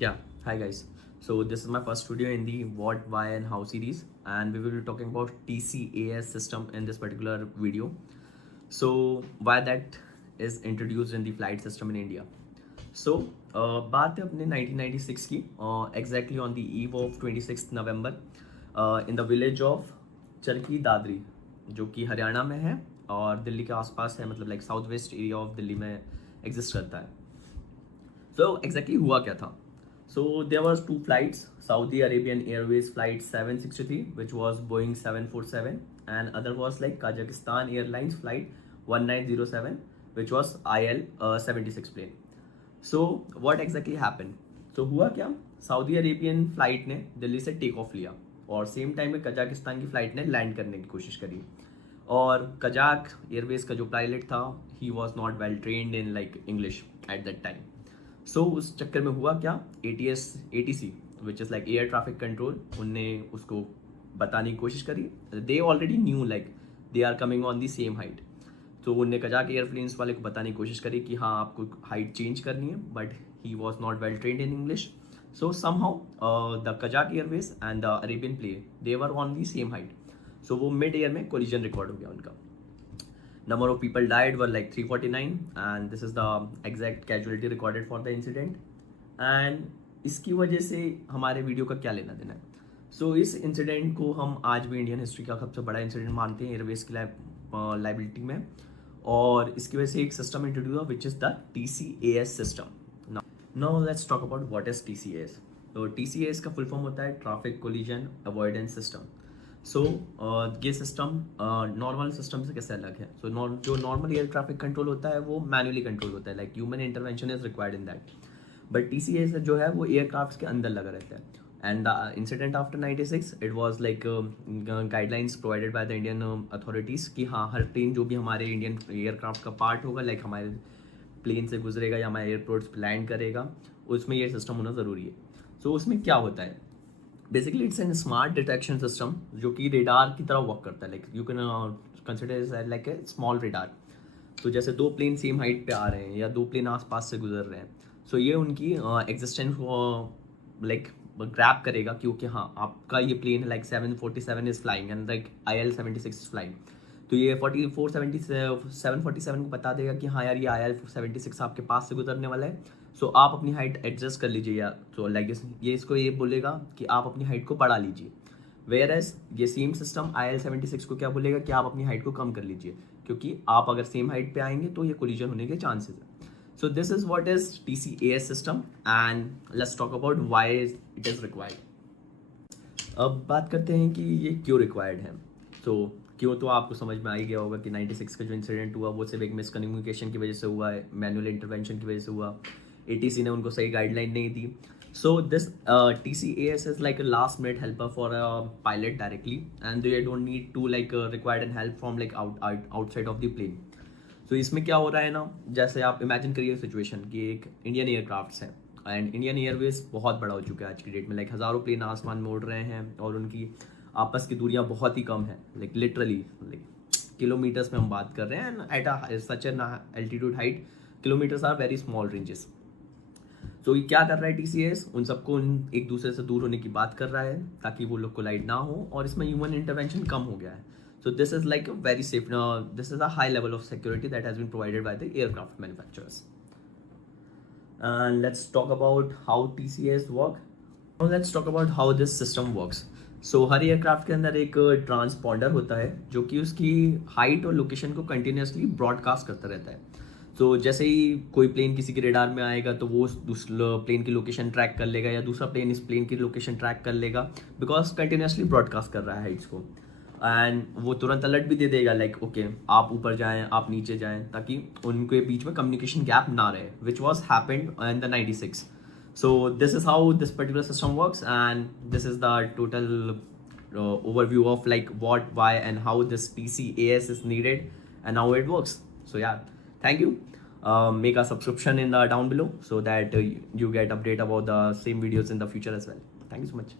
Yeah, hi guys. So this is my first video in the what, why and how series, and we will be talking about TCAS system in this particular video. So why that is introduced in the flight system in India. So बात है अपने 1996 की, exactly on the eve of 26th November in the village of Charkhi Dadri, जो कि हरियाणा में है और दिल्ली के आसपास है, मतलब like south west area of Delhi में एग्जिस्ट करता है. So exactly हुआ क्या था? So there was two flights, Saudi Arabian Airways flight 763, which was Boeing 747, and other was like Kazakhstan Airlines flight 1907, which was IL 76 plane. So what exactly happened? So हुआ क्या? Saudi Arabian flight ने दिल्ली से take off लिया और same time में Kazakhstan की flight ने land करने की कोशिश करी. और कजाक एयरवेज का जो पायलट था, he was not well trained in like English at that time. So उस चक्कर में हुआ क्या, ATC which is like air traffic control, उनने उसको बताने की कोशिश करी. They already knew like they are coming on the same height. तो उनने कजाक एयरप्लेन्स वाले को बताने की कोशिश करी कि हाँ आपको हाइट चेंज करनी है, but he was not well trained in English. So somehow the Kazakh Airways and the Arabian plane they were on the same height. So वो मिड एयर में कोलिजन रिकॉर्ड हो गया उनका. Number of people died were like 349, and this is the exact casualty recorded for the incident. And इसकी वजह से हमारे video का क्या लेना देना है? So इस इंसिडेंट को हम आज भी इंडियन हिस्ट्री का सबसे बड़ा इंसिडेंट मानते हैं एयरवेज की लाइबिलिटी में, और इसकी वजह से एक सिस्टम इंट्रोड्यूस हुआ which is the TCAS system. Now let's talk about what is TCAS. तो TCAS का फुल फॉर्म होता है ट्रैफिक कोलिजन अवॉइडेंस सिस्टम. सो ये सिस्टम नॉर्मल सिस्टम से कैसे अलग है? सो जो नॉर्मल एयर ट्रैफिक कंट्रोल होता है वो मैनुअली कंट्रोल होता है, like human intervention is required in that. But TCAS जो है वो एयरक्राफ्ट के अंदर लगा रहता है. And the incident after 96 it was like guidelines provided by the Indian authorities कि हाँ हर प्लेन जो भी हमारे इंडियन एयरक्राफ्ट का पार्ट होगा, लाइक हमारे प्लेन से गुजरेगा या हमारे एयरपोर्ट्स पर लैंड करेगा, उसमें ये सिस्टम होना ज़रूरी है. सो उसमें क्या होता है? Basically it's an smart detection system जो कि रेडार की तरह वर्क करता है. Like you can consider like a small radar. तो जैसे दो प्लेन सेम हाइट पे आ रहे हैं या दो प्लेन आसपास से गुजर रहे हैं, सो ये उनकी एग्जिस्टेंस को लाइक ग्रैप करेगा, क्योंकि हाँ आपका ये प्लेन है like 747 is flying and like IL 76 is flying. तो ये 747 को बता देगा कि हाँ यार ये IL 76 आपके पास से गुजरने वाला है. सो आप अपनी हाइट एडजस्ट कर लीजिए, या तो लाइक ये इसको ये बोलेगा कि आप अपनी हाइट को बढ़ा लीजिए. वेयर एज ये सेम सिस्टम IL 76 को क्या बोलेगा कि आप अपनी हाइट को कम कर लीजिए, क्योंकि आप अगर सेम हाइट पे आएंगे तो ये कोलिजन होने के चांसेस है. So this is what is TCAS system, and let's talk about why it is required. अब बात करते हैं कि ये क्यों रिक्वायर्ड है. तो क्यों तो आपको समझ में आ ही गया होगा कि 96 का जो इंसिडेंट हुआ वो सिर्फ एक मिसकम्युनिकेशन की वजह से हुआ है, मैनुअल इंटरवेंशन की वजह से हुआ. ATC ने उनको सही गाइडलाइन नहीं दी. So this TCAS is like a last minute helper for a pilot directly, and they don't need to like required an help from like outside of the plane. So इसमें क्या हो रहा है ना, जैसे आप इमेजिन करिए सिचुएशन कि एक इंडियन एयरक्राफ्ट है एंड इंडियन एयरवेज बहुत बड़ा हो चुका है आज की डेट में. लाइक हज़ारों प्लेन आसमान में उड़ रहे हैं और उनकी आपस की दूरियां बहुत ही कम है, लाइक लिटरली लाइक किलोमीटर्स में हम बात कर रहे हैं. At such an altitude height kilometres are very small ranges. तो ये क्या कर रहा है TCAS? उन सबको एक दूसरे से दूर होने की बात कर रहा है ताकि वो लोग कोलाइड ना हो, और इसमें ह्यूमन इंटरवेंशन कम हो गया है. So this is like a very safe. This is a high level of security that has been provided by the aircraft manufacturers. And let's talk about how TCAS work. Now let's talk about how this system works. So her aircraft के अंदर एक transponder होता है जो कि उसकी height और location को कंटिन्यूसली ब्रॉडकास्ट करता रहता है. तो जैसे ही कोई प्लेन किसी के रेडार में आएगा तो वो उस प्लेन की लोकेशन ट्रैक कर लेगा, या दूसरा प्लेन इस प्लेन की लोकेशन ट्रैक कर लेगा, बिकॉज कंटिन्यूसली ब्रॉडकास्ट कर रहा है हाइट्स को. एंड वो तुरंत अलर्ट भी दे देगा लाइक ओके आप ऊपर जाएं, आप नीचे जाएं, ताकि उनके बीच में कम्युनिकेशन गैप ना रहे, which was happened in the 96. So this is how this particular system works, and this is the total overview of like what, why and how this TCAS is needed and how it works. So yeah, thank you. Make a subscription in the down below so that you get update about the same videos in the future as well. Thank you so much.